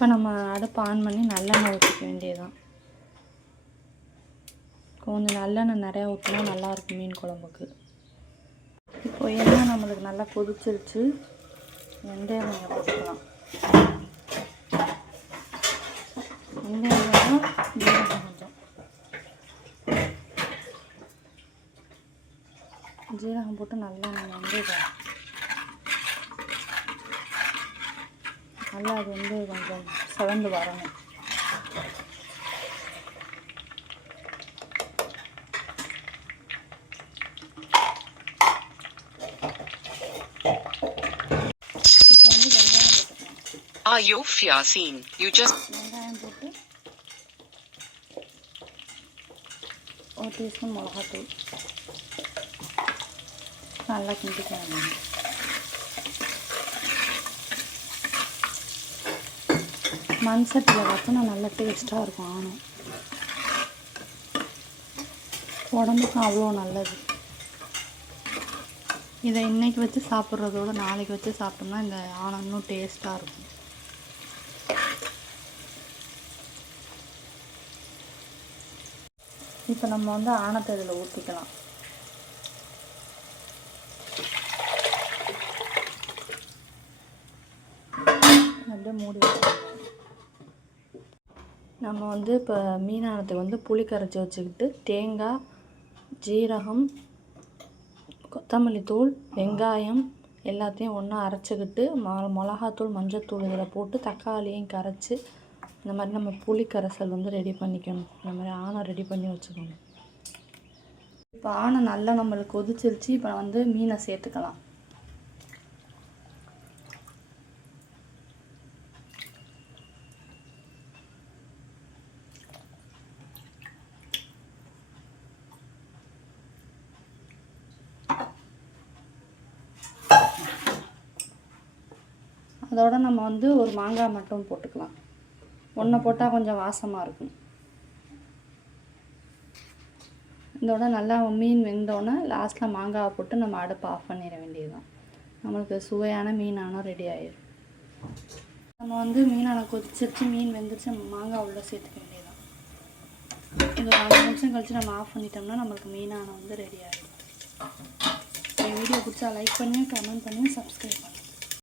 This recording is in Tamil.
இப்போ நம்ம அடுப்பு ஆன் பண்ணி நல்லெண்ணெய் ஊற்றிக்க வேண்டியதுதான். கொஞ்சம் நல்லெண்ணெய் நிறையா ஊற்றினா நல்லாயிருக்கும் மீன் குழம்புக்கு. இப்போ எண்ணெய் நம்மளுக்கு நல்லா கொதிச்சிருச்சு. வெந்தயம் கொஞ்சம் போட்டுக்கலாம். வெந்தயம் கொஞ்சம் ஜீரகம் கொஞ்சம். ஜீரகம் போட்டு நல்லா நம்ம வந்து நல்லா அது வந்து கொஞ்சம் சிவந்து வரணும். Ayuf Yasin, you just வெங்காயம் போட்டு ஒரு டீஸ்பூன் மிளகாத்தூள். நல்லா கிண்டிக்க மண் சட்டியில் நல்லா டேஸ்ட்டாக இருக்கும் ஆணும். உடம்புக்கும் அவ்வளோ நல்லது. இதை இன்றைக்கி வச்சு சாப்பிட்றதோட நாளைக்கு வச்சு சாப்பிட்டோம்னா இந்த ஆணம் இன்னும் டேஸ்ட்டாக இருக்கும். இப்போ நம்ம வந்து ஆணத்தை இதில் ஊற்றிக்கலாம் அப்படியே மூடி வச்சுக்கலாம் நம்ம வந்து இப்போ மீனானத்துக்கு வந்து புளி கரைச்சி வச்சுக்கிட்டு தேங்காய் ஜீரகம் கொத்தமல்லி தூள் வெங்காயம் எல்லாத்தையும் ஒன்றா அரைச்சிக்கிட்டு மொ மிளகாத்தூள் மஞ்சத்தூள் இதில் போட்டு தக்காளியும் கரைச்சி இந்த மாதிரி நம்ம புளி கரைசல் வந்து ரெடி பண்ணிக்கணும். இந்த மாதிரி ஆணை ரெடி பண்ணி வச்சுக்கணும். இப்போ ஆணை நல்லா நம்மளுக்கு கொதிச்சிருச்சு இப்போ வந்து மீனை சேர்த்துக்கலாம். அதோட நம்ம வந்து ஒரு மாங்காய் மட்டும் போட்டுக்கலாம். ஒன்றை போட்டால் கொஞ்சம் வாசமாக இருக்கும். இதோட நல்லா மீன் வெந்தோடனே லாஸ்ட்டில் மாங்காவை போட்டு நம்ம அடுப்பை ஆஃப் பண்ணிட வேண்டியதுதான். நம்மளுக்கு சுவையான மீனானோ ரெடி ஆயிடும் நம்ம வந்து மீனான கொதிச்சிருச்சு மீன் வெந்துருச்சு நம்ம மாங்காய் உள்ளே சேர்த்துக்க வேண்டியதுதான். இது ஒரு அஞ்சு நிமிஷம் கழித்து நம்ம ஆஃப் பண்ணிட்டோம்னா நம்மளுக்கு மீனான வந்து ரெடி ஆகிடும் இந்த வீடியோ பிடிச்சா லைக் பண்ணி கமெண்ட் பண்ணி சப்ஸ்கிரைப்